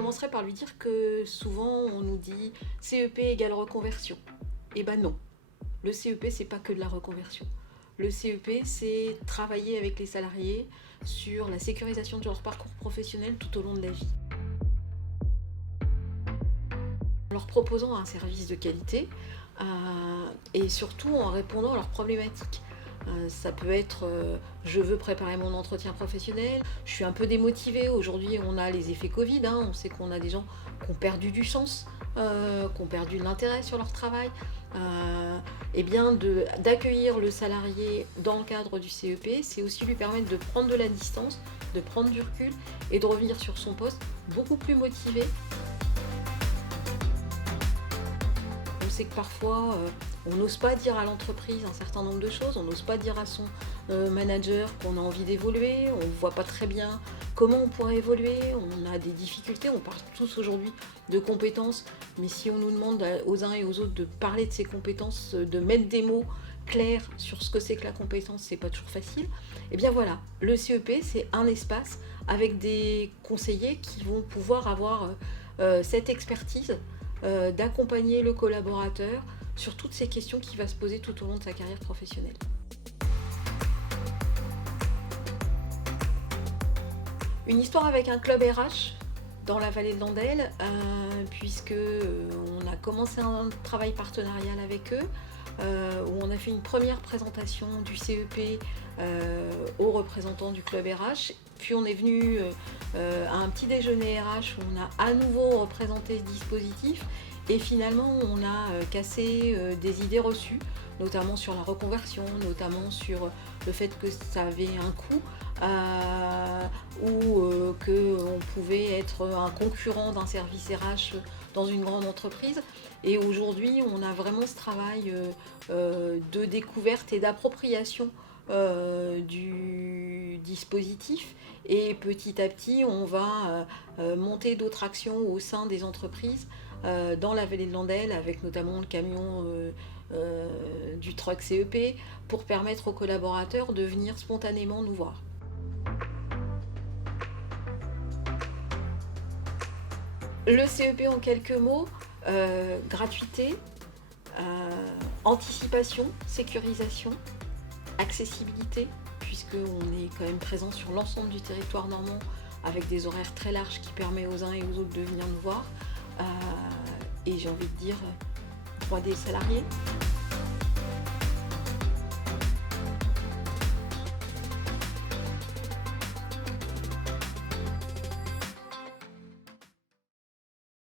commencerai par lui dire que souvent on nous dit CEP égale reconversion. Eh ben non, le CEP c'est pas que de la reconversion. Le CEP c'est travailler avec les salariés sur la sécurisation de leur parcours professionnel tout au long de la vie. En leur proposant un service de qualité et surtout en répondant à leurs problématiques. Ça peut être je veux préparer mon entretien professionnel, je suis un peu démotivée, aujourd'hui on a les effets Covid, on sait qu'on a des gens qui ont perdu du sens, qui ont perdu de l'intérêt sur leur travail. Et bien d'accueillir le salarié dans le cadre du CEP, c'est aussi lui permettre de prendre de la distance, de prendre du recul et de revenir sur son poste beaucoup plus motivé. On sait que parfois, on n'ose pas dire à l'entreprise un certain nombre de choses, on n'ose pas dire à son manager qu'on a envie d'évoluer, on ne voit pas très bien comment on pourrait évoluer, on a des difficultés, on parle tous aujourd'hui de compétences, mais si on nous demande aux uns et aux autres de parler de ces compétences, de mettre des mots clairs sur ce que c'est que la compétence, c'est pas toujours facile. Et bien voilà, le CEP, c'est un espace avec des conseillers qui vont pouvoir avoir cette expertise d'accompagner le collaborateur sur toutes ces questions qu'il va se poser tout au long de sa carrière professionnelle. Une histoire avec un club RH dans la vallée de Landelle, puisque on a commencé un travail partenarial avec eux, où on a fait une première présentation du CEP aux représentants du club RH. Puis on est venu à un petit déjeuner RH où on a à nouveau représenté ce dispositif et finalement on a cassé des idées reçues, notamment sur la reconversion, notamment sur le fait que ça avait un coût ou qu'on pouvait être un concurrent d'un service RH dans une grande entreprise. Et aujourd'hui, on a vraiment ce travail de découverte et d'appropriation du dispositif. Et petit à petit, on va monter d'autres actions au sein des entreprises dans la vallée de Landelle, avec notamment le camion du truck CEP, pour permettre aux collaborateurs de venir spontanément nous voir. Le CEP en quelques mots, gratuité, anticipation, sécurisation, accessibilité, puisqu'on est quand même présent sur l'ensemble du territoire normand avec des horaires très larges qui permettent aux uns et aux autres de venir nous voir. Et j'ai envie de dire, droit des salariés.